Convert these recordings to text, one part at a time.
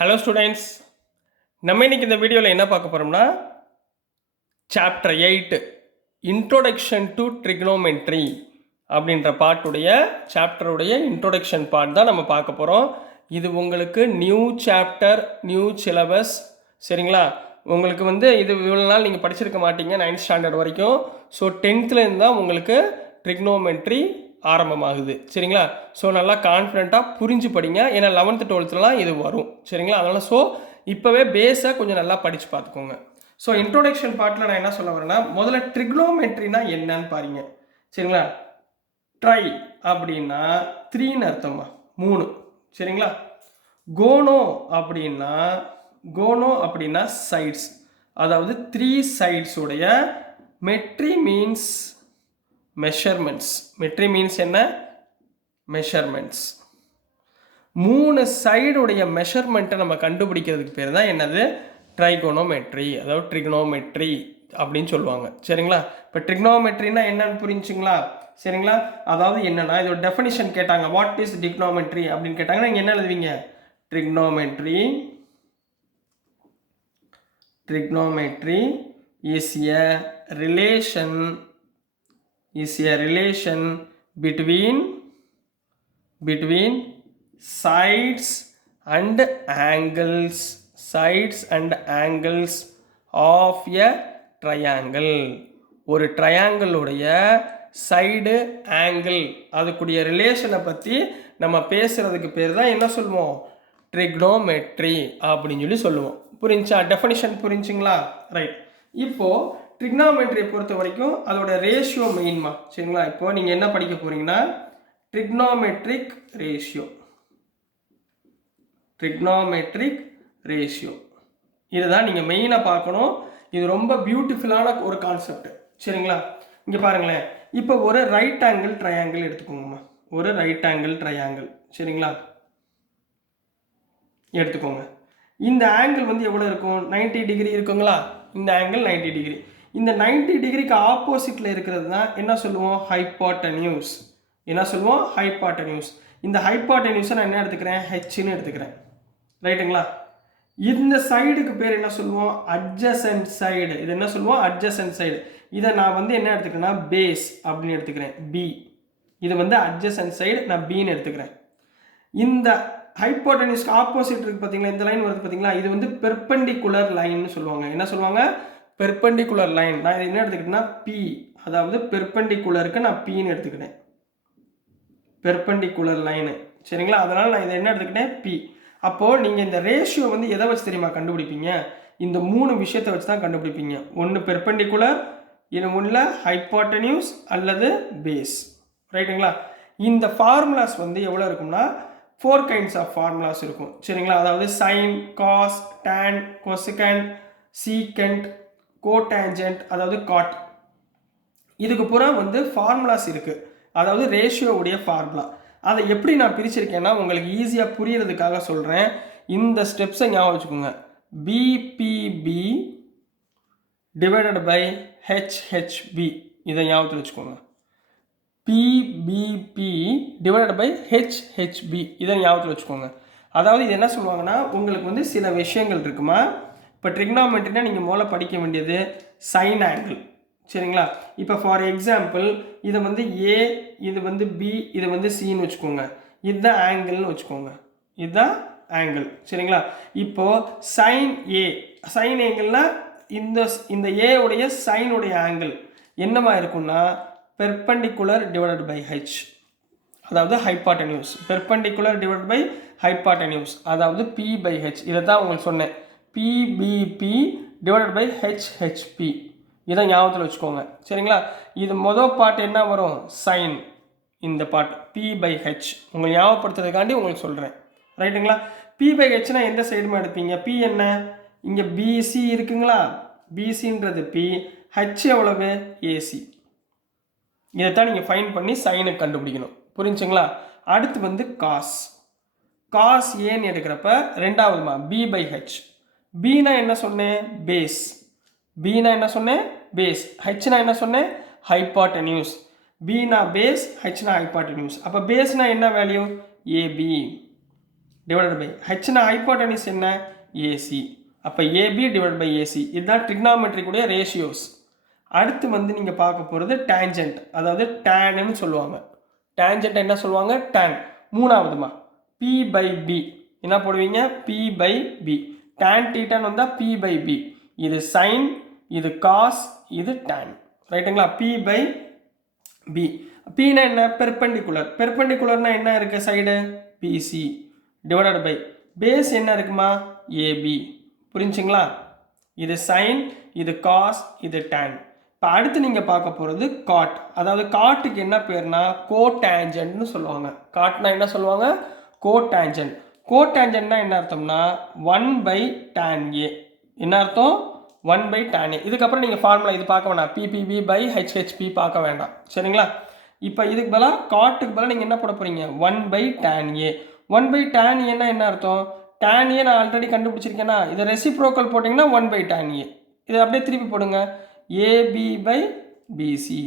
Hello students, நம்ம இன்னைக்கு இந்த வீடியோவில் என்ன பார்க்க போகிறோம்னா சாப்டர் 8 இன்ட்ரோடக்ஷன் டு ட்ரிக்னோமெட்ரி அப்படின்ற பார்ட்டுடைய சாப்டருடைய இன்ட்ரோடக்ஷன் பார்ட் தான் நம்ம பார்க்க போகிறோம். இது உங்களுக்கு நியூ சாப்டர், நியூ சிலபஸ். சரிங்களா? உங்களுக்கு இது இவ்வளோ நாள் நீங்கள் படிச்சிருக்க மாட்டீங்க 9th ஸ்டாண்டர்ட் வரைக்கும். ஸோ 10th தான் உங்களுக்கு ட்ரிக்னோமெட்ரி ஆரம்பமாகுது. சரிங்களா? ஸோ நல்லா கான்ஃபிடென்ட்டாக புரிஞ்சு படிங்க. ஏன்னா 11th 12thலாம் இது வரும். சரிங்களா? அதனால் இப்போவே பேஸை கொஞ்சம் நல்லா படித்து பார்த்துக்கோங்க. ஸோ இன்ட்ரோடக்ஷன் பார்ட்டில் நான் என்ன சொல்ல வரேன்னா, முதல்ல ட்ரிக்னோமெட்ரினா என்னன்னு பாருங்க. சரிங்களா? ட்ரை அப்படின்னா 3ன்னு அர்த்தமா, 3. சரிங்களா? கோனோ அப்படின்னா சைட்ஸ், அதாவது 3 சைட்ஸ் உடைய. மெட்ரி மீன்ஸ் மெஷர்மெண்ட்ஸ். மெட்ரி மீன்ஸ் என்ன? மெஷர்மெண்ட்ஸ். 3 சைடுடைய மெஷர்மெண்ட்டை நம்ம கண்டுபிடிக்கிறதுக்கு பேர் தான் என்னது? ட்ரைகோனோமெட்ரி, அதாவது ட்ரிக்னோமெட்ரி அப்படின்னு சொல்லுவாங்க. சரிங்களா? இப்போ ட்ரிக்னோமெட்ரினா என்னன்னு புரிஞ்சுங்களா? சரிங்களா? அதாவது என்னன்னா, இதோட டெஃபினிஷன் கேட்டாங்க, வாட் இஸ் ட்ரிக்னோமெட்ரி அப்படின்னு கேட்டாங்கன்னா நீங்கள் என்ன எழுதுவீங்க? Trigonometry is a relation between sides and angles of a triangle. ஒரு ட்ரையாங்கிளுடைய சைடு ஆங்கிள் அதுக்குடைய ரிலேஷனை பற்றி நம்ம பேசுகிறதுக்கு பேர் தான் என்ன சொல்லுவோம்? ட்ரிக்னோமெட்ரி அப்படின்னு சொல்லுவோம். புரிஞ்சா? டெஃபினிஷன் புரிஞ்சுங்களா? ரைட். இப்போது ட்ரிக்னோமெட்ரியை பொறுத்த வரைக்கும் அதோட ரேஷியோ மெயின்மா. சரிங்களா? இப்போது நீங்கள் என்ன படிக்க போகிறீங்கன்னா ட்ரிக்னோமெட்ரிக் ரேஷியோ இதுதான் நீங்கள் மெயினாக பார்க்கணும். இது ரொம்ப பியூட்டிஃபுல்லான ஒரு கான்செப்ட். சரிங்களா? இங்கே பாருங்களேன். இப்போ ஒரு ரைட் ஆங்கிள் ட்ரையாங்கிள் எடுத்துக்கோங்கம்மா. ஒரு ரைட் ஆங்கிள் ட்ரையாங்கிள். சரிங்களா? எடுத்துக்கோங்க. இந்த ஆங்கிள் எவ்வளோ இருக்கும்? 90 டிகிரி இருக்குங்களா? இந்த ஆங்கிள் 90 டிகிரி. இந்த 90 டிகிரிக்கு ஆப்போசிட்டில் இருக்கிறது தான் என்ன சொல்லுவோம்? ஹைப்போட்டென்யூஸ். என்ன சொல்லுவோம்? ஹைப்போட்டென்யூஸ். இந்த ஹைப்போட்டென்யூஸை நான் என்ன எடுத்துக்கிறேன்? ஹெச்ன்னு எடுத்துக்கிறேன். ரைட்டுங்களா? இந்த சைடுக்கு பேர் என்ன சொல்லுவோம்? Adjacent side. இது என்ன சொல்லுவோம்? Adjacent side. இதை நான் என்ன எடுத்துக்கிறேன்னா பேஸ் அப்படின்னு எடுத்துக்கிறேன், பி. இது அட்ஜசன்ட் சைடு, நான் பின்னு எடுத்துக்கிறேன். இந்த ஹைப்போட்டென்யூஸ்க்கு ஆப்போசிட் இருக்கு பார்த்தீங்களா? இந்த லைன் வருது பார்த்தீங்களா? இது பெர்பெண்டிகுலர் லைன்னு சொல்லுவாங்க. என்ன சொல்லுவாங்க? Perpendicular line. நான் இதை என்ன எடுத்துக்கிட்டேன்னா பி, அதாவது பெர்பெண்டிகுலருக்கு நான் பின்னு எடுத்துக்கிட்டேன். Perpendicular line. சரிங்களா? அதனால் நான் இதை என்ன எடுத்துக்கிட்டேன்? பி. அப்போது நீங்கள் இந்த ரேஷியோ எதை வச்சு தெரியுமா கண்டுபிடிப்பீங்க? இந்த 3 விஷயத்தை வச்சு தான் கண்டுபிடிப்பீங்க. ஒன்று பெர்பெண்டிகுலர், இன்னொன்று ஹைப்போட்டென்யூஸ் அல்லது பேஸ். ரைட்டுங்களா? இந்த ஃபார்முலாஸ் எவ்வளோ இருக்கும்னா 4 கைண்ட்ஸ் ஆஃப் ஃபார்முலாஸ் இருக்கும். சரிங்களா? அதாவது sine, cos, tan, cosecant, secant, cotangent, அதாவது காட். இதுக்கு பூரா ஃபார்முலாஸ் இருக்குது. அதாவது ரேஷியோவுடைய ஃபார்முலா. அதை எப்படி நான் பிரிச்சிருக்கேன்னா உங்களுக்கு ஈஸியாக புரியறதுக்காக சொல்கிறேன். இந்த ஸ்டெப்ஸை ஞாபகம் வச்சுக்கோங்க. பிபிபி டிவைடட் பை ஹெச்ஹெச்பி, இதை ஞாபகத்தில் வச்சுக்கோங்க. பிபிபி டிவைடட் பை ஹெச்ஹெச்பி, இதை ஞாபகத்தில் வச்சுக்கோங்க. அதாவது இது என்ன சொல்லுவாங்கன்னா, உங்களுக்கு சில விஷயங்கள் இருக்குமா. இப்போ ட்ரிக்னாமெட்ரினா நீங்கள் முதல்ல படிக்க வேண்டியது சைன் ஆங்கிள். சரிங்களா? இப்போ ஃபார் எக்ஸாம்பிள் இதை ஏ, இது பி, இது சின்னு வச்சுக்கோங்க. இதுதான் ஆங்கிள்னு வச்சுக்கோங்க. இதுதான் ஆங்கிள். சரிங்களா? இப்போது சைன் ஏ, சைன் ஆங்கிள்னா இந்த ஏ உடைய சைனுடைய ஆங்கிள் என்னமா இருக்குன்னா பெர்பெண்டிகுலர் டிவைடட் பை ஹெச், அதாவது hypotenuse. Perpendicular divided by hypotenuse, அதாவது பி பை ஹெச். இதை தான் உங்களுக்கு சொன்னேன், பிபிபி டிவைடட் பை ஹெச்ஹெச்பி. இதை ஞாபகத்தில் வச்சுக்கோங்க. சரிங்களா? இது மொதல் பார்ட் என்ன வரும்? சைன். இந்த பார்ட் பி பை ஹெச் உங்களை ஞாபகப்படுத்துறதுக்காண்டி உங்களுக்கு சொல்கிறேன். ரைட்டுங்களா? பி பை ஹெச்னா எந்த சைடுமா எடுப்பீங்க? பி என்ன? இங்கே பிசி இருக்குங்களா? பிசின்றது பி, ஹெச் எவ்வளவு? ஏசி. இதைத்தான் நீங்கள் ஃபைன் பண்ணி சைனுக்கு கண்டுபிடிக்கணும். புரிஞ்சுங்களா? அடுத்து காஸ். காஸ் ஏன்னு எடுக்கிறப்ப ரெண்டாவதுமா பி பை ஹெச். பினா என்ன சொன்னேன்? பேஸ். பினா என்ன சொன்னேன்? பேஸ். ஹெச்னா என்ன சொன்னேன்? ஹைப்போட்டென்யூஸ். பினா பேஸ், ஹெச்னா ஹைப்போட்டென்யூஸ். அப்போ பேஸ்னா என்ன வேல்யூ? ஏபி. டிவைடட் பை ஹெச்னா ஹைப்போட்டனிஸ் என்ன ஏசி. அப்போ ஏபி டிவைட் பை ஏசி. இதுதான் ட்ரிக்னாமெட்ரிக்குடைய ரேஷியோஸ். அடுத்து வந்து நீங்கள் பார்க்க போகிறது டேஞ்சன்ட், அதாவது டேன்னு சொல்லுவாங்க. டேஞ்சன்ட் என்ன சொல்லுவாங்க டேன். மூணாவதுமா பி பை பி என்ன போடுவீங்க பி பை பி. டேன் டீட்டான்னு வந்தால் பி பை பி. இது சைன், இது காஸ், இது டேன். ரைட்டுங்களா? P by B. பின்னா என்ன பெர்பெண்டிகுலர். பெர்பெண்டிகுலர்னா என்ன இருக்குது side BC divided by base என்ன இருக்குமா ஏபி. புரிஞ்சுங்களா? இது சைன், இது காஸ், இது டேன். இப்போ அடுத்து நீங்கள் பார்க்க போகிறது காட். அதாவது காட்டுக்கு என்ன பேர்னா கோடேஞ்சன்ட்னு சொல்லுவாங்க. காட்னா என்ன சொல்லுவாங்க கோடேஞ்சன்ட். கோடேஞ்சன்ட்னா என்ன அர்த்தம்னா 1/tan A. என்ன அர்த்தம் 1/tan A. இதுக்கப்புறம் நீங்கள் ஃபார்முலா இது பார்க்க வேண்டாம், பிபிபி பை ஹெச்ஹெச்பி பார்க்க வேண்டாம். சரிங்களா? இப்போ இதுக்கு பதிலாக காட்டுக்கு பதிலாக நீங்கள் என்ன போட போகிறீங்க 1/tan A. 1/tan A என்ன அர்த்தம் tan A நான் ஆல்ரெடி கண்டுபிடிச்சிருக்கேன்னா இதை ரெசிப்ரோக்கல் போட்டிங்கன்னா 1/tan A. இதை அப்படியே திருப்பி போடுங்க ஏபி பை பிசி.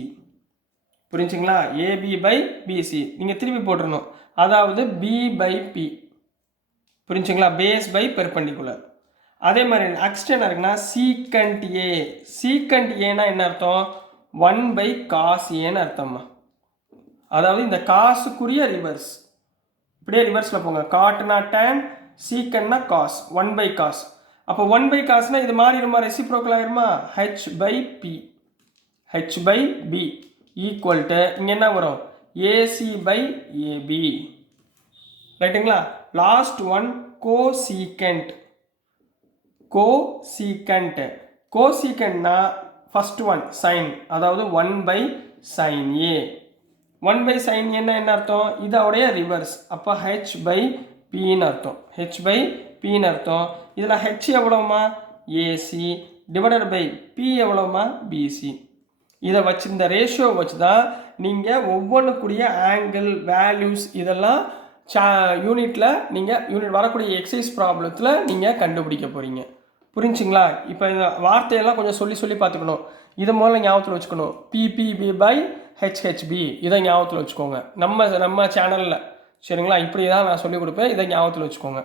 புரிஞ்சுங்களா? ஏபி பை பிசி நீங்கள் திருப்பி போட்டுருணும். அதாவது பி பை பி. புரிஞ்சுங்களா? Base by perpendicular. அதே மாதிரி நெக்ஸ்ட் என்ன இருக்குன்னா சீக்கண்ட் ஏ. சீக்கண்ட் ஏன்னா என்ன அர்த்தம் 1/cos ஏன்னு அர்த்தம்மா. அதாவது இந்த காசுக்குரிய ரிவர்ஸ். இப்படியே ரிவர்ஸில் போங்க. காட்னா டேன், சீக்கண்ட்னா காஸ், 1/cos. அப்போ 1/cosனா இது மாறிடுமா ரெசிப்ரோக்கல் ஆகிருமா H by B. H by B equal to இங்கே என்ன வரும் ஏசி பை ஏபி. ரைட்டுங்களா? Last one cosecant. கோசீக்கண்ட். கோசீக்கண்ட்னா ஃபர்ஸ்ட் ஒன் சைன், அதாவது 1/sin A. 1/sin A என்ன அர்த்தம் இதோடைய ரிவர்ஸ். அப்போ ஹெச் பை பின்னு அர்த்தம். ஹெச் பை பின்னு அர்த்தம். இதில் ஹெச் எவ்வளோமா ஏசி டிவைடட் பை பி எவ்வளோமா பிசி. இதை வச்சு இந்த ரேஷியோ வச்சு தான் நீங்கள் ஒவ்வொன்றுக்குரிய ஆங்கிள் வேல்யூஸ் இதெல்லாம் யூனிட்டில் நீங்கள் வரக்கூடிய எக்ஸசைஸ் ப்ராப்ளத்தில் நீங்கள் கண்டுபிடிக்க போகிறீங்க. புரிஞ்சுங்களா? இப்போ இந்த வார்த்தையெல்லாம் கொஞ்சம் சொல்லி பார்த்துக்கணும். இதை முதல்ல ஞாபகத்தில் வச்சுக்கணும். பிபிபி பை ஹெச்ஹெச்பி இதை ஞாபகத்தில் வச்சுக்கோங்க. நம்ம சேனலில் சரிங்களா இப்படி தான் நான் சொல்லிக் கொடுப்பேன். இதை ஞாபகத்தில் வச்சுக்கோங்க.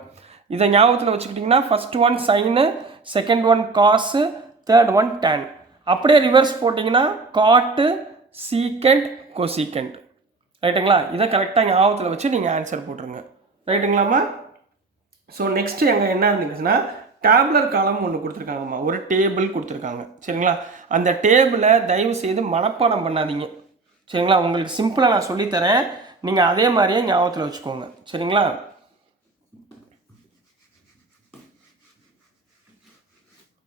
இதை ஞாபகத்தில் வச்சுக்கிட்டிங்கன்னா first one sign, second one காசு, தேர்ட் ஒன் டேன். அப்படியே ரிவர்ஸ் போட்டிங்கன்னா காட்டு, சீக்கண்ட், கோசீக்கண்ட். ரைட்டுங்களா? இதை கரெக்டாக ஞாபகத்தில் வச்சு நீங்கள் ஆன்சர் போட்டுருங்க. ரைட்டுங்களாம்மா? ஸோ நெக்ஸ்ட்டு எங்கே என்ன இருந்துச்சுன்னா டேப்லர் காலம் ஒன்று கொடுத்துருக்காங்கம்மா. ஒரு டேபிள் கொடுத்துருக்காங்க. சரிங்களா? அந்த டேபிளை தயவு செய்து மனப்பாடம் பண்ணாதீங்க. சரிங்களா? உங்களுக்கு சிம்பிளாக நான் சொல்லித்தரேன், நீங்கள் அதே மாதிரியே ஞாபகத்தில் வச்சுக்கோங்க. சரிங்களா?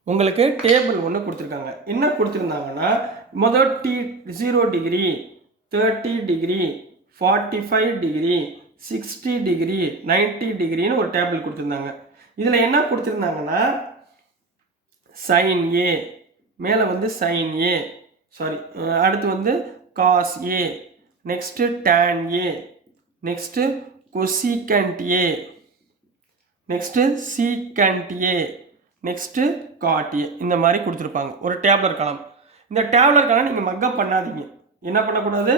உங்களுக்கு டேபிள் ஒன்று கொடுத்துருக்காங்க. என்ன கொடுத்துருந்தாங்கன்னா முதல் 0 டிகிரி, 30 டிகிரி, 45 டிகிரி, 60 டிகிரி, 90 டிகிரின்னு ஒரு டேபிள் கொடுத்துருந்தாங்க. இதில் என்ன கொடுத்துருந்தாங்கன்னா சைன் ஏ, மேலே வந்து சைன் ஏ, சாரி அடுத்து வந்து cos A, next tan A, next cosecant A, next secant A, next cot A. இந்த மாதிரி கொடுத்துருப்பாங்க ஒரு டேப்லர் காலம். இந்த டேப்லர் காலம் நீங்கள் மக்கப் பண்ணாதீங்க. என்ன பண்ணக்கூடாது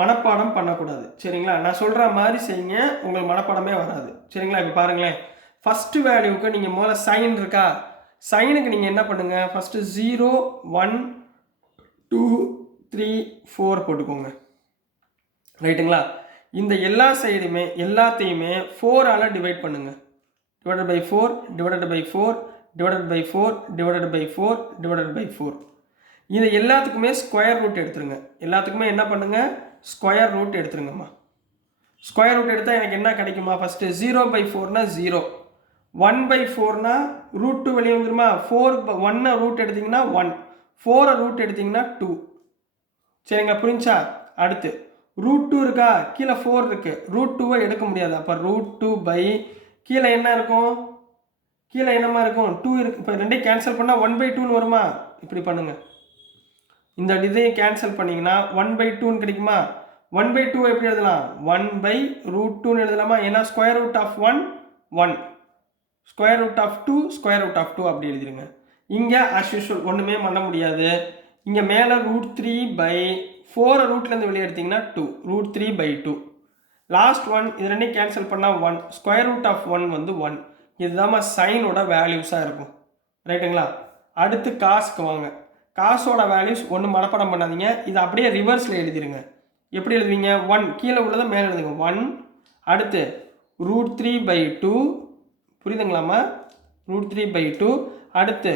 மனப்பாடம் பண்ணக்கூடாது. சரிங்களா? நான் சொல்கிற மாதிரி செய்யுங்க, உங்களுக்கு மனப்பாடமே வராது. சரிங்களா? இப்போ பாருங்களேன், ஃபஸ்ட்டு வேல்யூவுக்கு நீங்கள் முதல்ல சைன் இருக்கா, சைனுக்கு நீங்கள் என்ன பண்ணுங்கள் ஃபஸ்ட்டு 0 1 2 3 4 போட்டுக்கோங்க. ரைட்டுங்களா? இந்த எல்லா சைடுமே எல்லாத்தையுமே 4ஆல் டிவைட் பண்ணுங்கள். Divided by 4 divided by 4 divided by 4 divided by 4 divided by 4. இது எல்லாத்துக்குமே ஸ்கொயர் ரூட் எடுத்துருங்க. எல்லாத்துக்குமே என்ன பண்ணுங்கள் ஸ்கொயர் ரூட் எடுத்துருங்கம்மா. ஸ்கொயர் ரூட் எடுத்தால் எனக்கு என்ன கிடைக்குமா ஃபஸ்ட்டு 0/4னா 0, 1/4னா √2 வெளியே வந்துருமா. 1 ரூட் எடுத்திங்கன்னா 1, 4 ரூட் எடுத்திங்கன்னா 2. சரிங்களா? புரிஞ்சா? அடுத்து √2 இருக்கா, கீழே 4 இருக்குது, √2 எடுக்க முடியாது. அப்போ √2 கீழே என்ன இருக்கும், கீழே என்னமா இருக்கும் 2 இருக்குது. இப்போ ரெண்டையும் கேன்சல் பண்ணால் 1/2ன்னு வருமா. இப்படி பண்ணுங்கள். இந்த இதையும் கேன்சல் பண்ணிங்கன்னா 1/2ன்னு கிடைக்குமா. 1/2 எப்படி எழுதலாம் 1/√2ன்னு எழுதலாமா. ஏன்னா square root of 1 1, square root of 2 square root of 2 அப்படி எழுதிருங்க. இங்கே ஆஸ் யூஷுவல் ஒன்றுமே பண்ண முடியாது. இங்கே மேலே √3/4 ரூட்லேருந்து வெளியே எடுத்திங்கன்னா 2, √3/2. லாஸ்ட் ஒன் இது ரெண்டையும் கேன்சல் பண்ணால் 1, ஸ்கொயர் ரூட் ஆஃப் 1 வந்து 1. இதுதான் சைனோட வேல்யூஸாக இருக்கும். ரைட்டுங்களா? அடுத்து காசுக்கு வாங்க. காசோட வேல்யூஸ் ஒன்று மனப்பாடம் பண்ணாதீங்க, இதை அப்படியே ரிவர்ஸில் எழுதிருங்க. எப்படி எழுதுவீங்க? 1 கீழே உள்ளதை மேலே எழுதுங்க. 1 அடுத்து √3/2 புரியுதுங்களாமா? √3/2 அடுத்து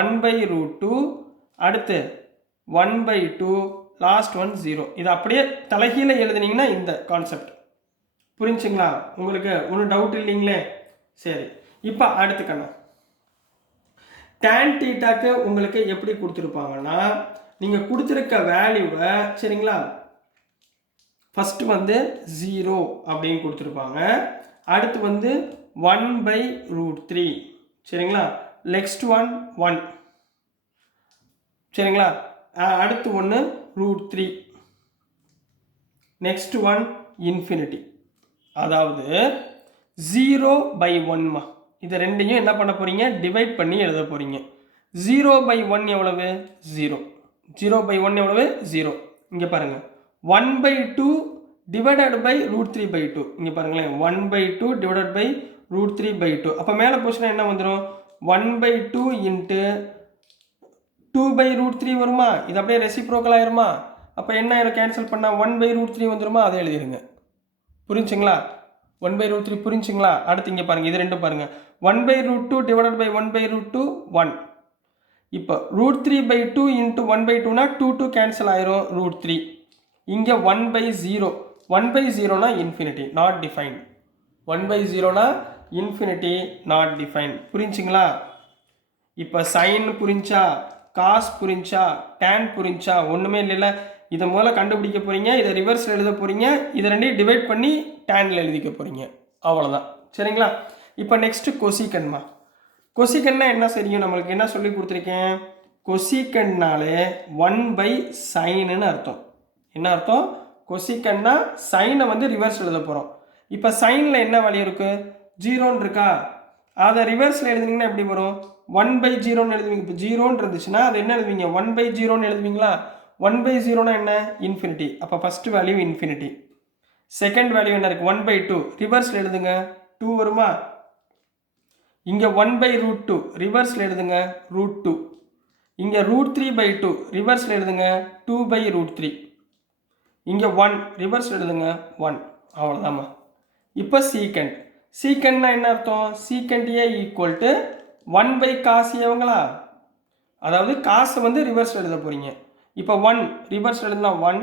1/√2 அடுத்து 1/2 லாஸ்ட் ஒன் 0. இது அப்படியே தலைகீழ எழுதுனீங்கன்னா இந்த கான்செப்ட் புரிஞ்சுங்களா? உங்களுக்கு ஒன்றும் டவுட் இல்லைங்களே? சரி, இப்போ அடுத்து கண்ணா டேன் தீட்டாக்கு உங்களுக்கு எப்படி கொடுத்துருப்பாங்கன்னா, நீங்கள் கொடுத்துருக்க வேல்யூவை சரிங்களா ஃபஸ்ட்டு வந்து 0 அப்படின்னு கொடுத்துருப்பாங்க. அடுத்து வந்து 1/√3 சரிங்களா. நெக்ஸ்ட் ஒன் 1 சரிங்களா. அடுத்து ஒன்று √3 நெக்ஸ்ட் ஒன் இன்ஃபினிட்டி. அதாவது 0/1மா, இதை ரெண்டையும் என்ன பண்ண போகிறீங்க? டிவைட் பண்ணி எழுத போகிறீங்க. 0/1 எவ்வளவு? 0. 0/1 எவ்வளவு? 0. இங்கே பாருங்கள் 1/2 டிவைடட் பை √3/2. இங்கே பாருங்களேன் 1/2 டிவைடட் பை √3/2. அப்போ மேலே போச்சுன்னா என்ன வந்துடும்? 1/2 இன்ட்டு 2/√3 வருமா? இது அப்படியே ரெசிப்ரோக்கல் ஆயிருமா? அப்போ என்ன கேன்சல் பண்ணால் 1/√3 வந்துருமா? அதை எழுதிடுங்க. புரிஞ்சுங்களா? 1/√3 புரிஞ்சுங்களா? அடுத்து இங்கே பாருங்கள், இது ரெண்டும் பாருங்கள். 1/√2 டிவைடட் பை 1/√2 1. இப்போ √3/2 இன்ட்டு 1/2னா 2 கேன்சல் ஆயிரும் √3. இங்கே 1/0. 1/0னா இன்ஃபினிட்டி, நாட் டிஃபைன்ட். 1/0னா இன்ஃபினிட்டி, நாட் டிஃபைன்ட். புரிஞ்சுங்களா? இப்போ சைன் புரிஞ்சா, காஸ் புரிஞ்சா, டேன் புரிஞ்சா, ஒன்றுமே இல்லைல்ல. இதை முதல்ல கண்டுபிடிக்க போகிறீங்க, இதை ரிவர்ஸில் எழுத போகிறீங்க, இதை ரெண்டையும் டிவைட் பண்ணி டேனில் எழுதிக்க போகிறீங்க. அவ்வளோதான் சரிங்களா. இப்போ நெக்ஸ்ட்டு கொசிகன்மா. கொசிகன்னா என்ன தெரியும் நம்மளுக்கு? என்ன சொல்லி கொடுத்துருக்கேன்? கொசிகன்னாலே 1/சைனுன்னு அர்த்தம். என்ன அர்த்தம்? கொசிகன்னா சைனை வந்து ரிவர்ஸ் எழுத போகிறோம். இப்போ சைனில் என்ன வேல்யூ இருக்குது? 0ன்னு இருக்கா? அதை ரிவர்ஸில் எழுதுனீங்கன்னா எப்படி வரும்? 1/0ன்னு எழுதுவீங்க. இப்போ 0ன்னு இருந்துச்சுன்னா அது என்ன எழுதுவீங்க? 1/0ன்னு எழுதுவீங்களா? 1/0னா என்ன? இன்ஃபினிட்டி. அப்போ first value infinity. Second value என்ன இருக்குது? 1/2. ரிவர்ஸில் எழுதுங்க, 2 வருமா? இங்கே 1/√2 ரிவர்ஸில் எழுதுங்க, √2. இங்கே √3/2 ரிவர்ஸில் எழுதுங்க, 2/√3. இங்கே 1 ரிவர்ஸில் எழுதுங்க, 1. அவ்வளோதாம்மா. இப்போ சீக்கண்ட். சீக்கண்ட்னா என்ன அர்த்தம்? Secant A equal to 1/cos ஏங்களா? அதாவது காசை வந்து ரிவர்ஸ் எழுத போகிறீங்க. இப்போ 1 ரிவர்ஸ் எழுதுனா 1,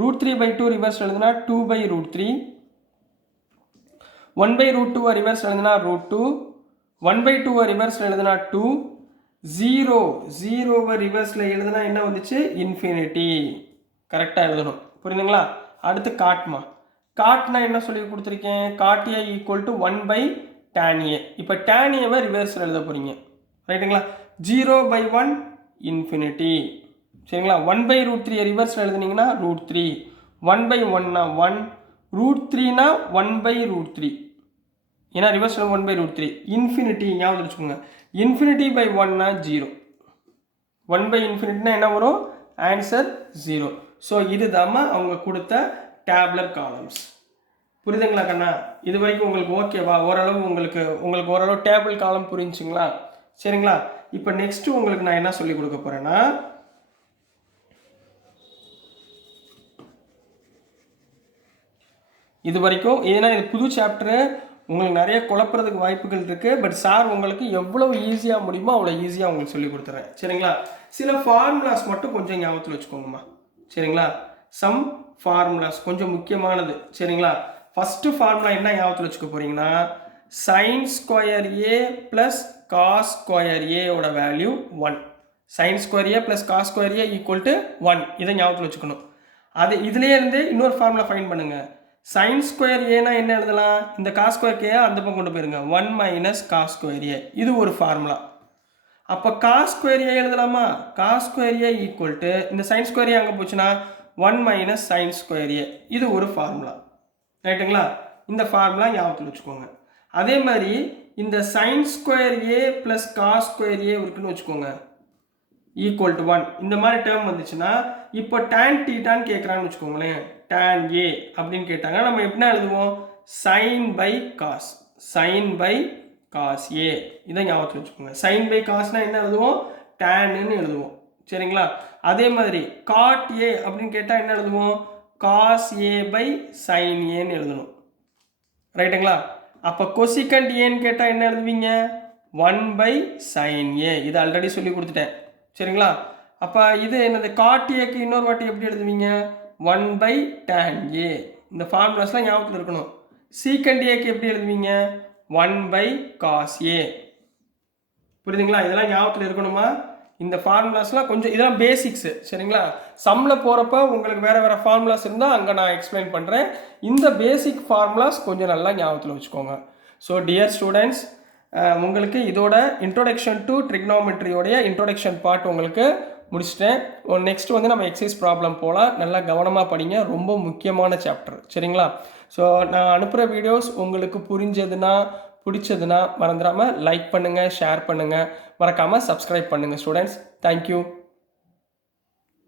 √3/2 ரிவர்ஸ் எழுதுனா 2/√3, 1/√2 ரிவர்ஸ் எழுதுனா √2, 1/2 ரிவர்ஸ் எழுதுனா 2, 0 ரிவர்ஸில் எழுதுனா என்ன வந்துச்சு? இன்ஃபினிட்டி. கரெக்டாக எழுதணும். புரியுதுங்களா? அடுத்து காட்மா. காட்னா என்ன சொல்லி கொடுத்துருக்கேன்? Cot A equal to 1/tan A. இப்போ tan ஏவை ரிவர்ஸில் எழுத போகிறீங்க. ரைட்டுங்களா? 0/1 இன்ஃபினிட்டி. சரிங்களா? 1/√3 ரிவர்ஸில் எழுதுனீங்கன்னா √3, 1/1னா 1, √3னா 1/√3. ஏன்னா ரிவர்ஸில் 1/√3. இன்ஃபினிட்டி ஞாபகம் வச்சுக்கோங்க. இன்ஃபினிட்டி/1னா 0. 1/∞ என்ன வரும்? ஆன்சர் 0. ஸோ இதுதாம்மா அவங்க கொடுத்த டேப்லர் காலம்ஸ். புரியுதுங்களா கண்ணா? இது வரைக்கும் உங்களுக்கு ஓகேவா? ஓரளவு உங்களுக்கு ஓரளவு டேபிள் காலம் புரிஞ்சுங்களா? சரிங்களா? இப்போ நெக்ஸ்ட்டு உங்களுக்கு நான் என்ன சொல்லி கொடுக்க போகிறேன்னா, இது வரைக்கும் ஏன்னா இது புது சாப்டரு, உங்களுக்கு நிறைய குழப்பறதுக்கு வாய்ப்புகள் இருக்குது. பட் சார் உங்களுக்கு எவ்வளோ ஈஸியாக முடியுமோ அவ்வளோ ஈஸியாக உங்களுக்கு சொல்லி கொடுத்துறேன். சரிங்களா? சில ஃபார்முலாஸ் மட்டும் கொஞ்சம் ஞாபகத்தில் வச்சுக்கோங்கம்மா. சரிங்களா? சம் ஃபார்முலாஸ் கொஞ்சம் முக்கியமானது. சரிங்களா? ஃபஸ்ட்டு ஃபார்முலா என்ன ஞாபகத்தில் வச்சுக்க போகிறீங்கன்னா, sin square A plus cos square ஏவோட value 1. sin square A plus cos square A equal to 1. இதை ஞாபகத்தில் வச்சுக்கணும். அது இதுலேயே இருந்து இன்னொரு ஃபார்முலா ஃபைன் பண்ணுங்கள். sin square ஏனா என்ன எழுதலாம்? இந்த காஸ் ஸ்கொயர் கே அந்த பக்கம் கொண்டு போயிருங்க, 1 மைனஸ் காஸ் ஸ்கொயர் ஏ. இது ஒரு ஃபார்முலா. அப்போ காஸ் ஸ்கொயர் ஏ எழுதலாமா? Cos square A equal to இந்த sin ஸ்கொயர் ஏ அங்கே போச்சுன்னா 1 மைனஸ் sin ஸ்கொயர் ஏ. இது ஒரு ஃபார்முலா. ரைட்டுங்களா? இந்த ஃபார்முலா ஞாபகத்தில் வச்சுக்கோங்க. அதே மாதிரி இந்த sin ஸ்கொயர் ஏ ப்ளஸ் காஸ் ஸ்கொயர் ஏ இருக்குன்னு வச்சுக்கோங்க, ஈக்குவல் டு 1. இந்த மாதிரி டேர்ம் வந்துச்சுன்னா இப்போ tan தீட்டான்னு கேட்குறான்னு வச்சுக்கோங்களேன். tan A அப்படின்னு கேட்டாங்க நம்ம எப்படின்னா எழுதுவோம் sin by cos A இதை ஞாபகத்தில் வச்சுக்கோங்க sin by cosனா என்ன எழுதுவோம் tanன்னு எழுதுவோம் சரிங்களா அதே மாதிரி cot A அப்படின்னு கேட்டால் என்ன எழுதுவோம் cos A by sin Aன்னு எழுதணும் ரைட்டுங்களா அப்போ கொசிகண்ட் ஏன்னு கேட்டால் என்ன எழுதுவீங்க 1 by sin A இது ஆல்ரெடி சொல்லி கொடுத்துட்டேன் சரிங்களா அப்போ இது என்னது காட் ஏக்கு இன்னொரு வாட்டி எப்படி எழுதுவீங்க 1 by tan A இந்த ஃபார்முலாஸ்லாம் ஞாபகத்தில் இருக்கணும் சீக்கண்ட் ஏக்கு எப்படி எழுதுவீங்க 1 by cos A புரியுதுங்களா இதெல்லாம் ஞாபகத்தில் இருக்கணுமா இந்த ஃபார்முலாஸ்லாம் கொஞ்சம் இதெல்லாம் பேசிக்ஸு சரிங்களா சம்மில் போகிறப்ப உங்களுக்கு வேறு வேறு ஃபார்முலாஸ் இருந்தால் அங்கே நான் எக்ஸ்பிளைன் பண்ணுறேன் இந்த பேசிக் ஃபார்முலாஸ் கொஞ்சம் நல்லா ஞாபகத்தில் வச்சுக்கோங்க ஸோ டியர் ஸ்டூடெண்ட்ஸ் உங்களுக்கு இதோட இன்ட்ரோடக்ஷன் டு ட்ரிக்னாமெட்ரியோடைய இன்ட்ரோடக்ஷன் பார்ட் உங்களுக்கு முடிச்சிட்டேன் நெக்ஸ்ட் வந்து நம்ம எக்ஸசைஸ் ப்ராப்ளம் போகலாம் நல்லா கவனமாக படிங்க ரொம்ப முக்கியமான சாப்டர் சரிங்களா ஸோ நான் அனுப்புகிற வீடியோஸ் உங்களுக்கு புரிஞ்சதுன்னா பிடிச்சதுன்னா மறந்துடாமல் லைக் பண்ணுங்கள் ஷேர் பண்ணுங்கள் மறக்காமல் சப்ஸ்கிரைப் பண்ணுங்கள் ஸ்டூடெண்ட்ஸ் தேங்க்யூ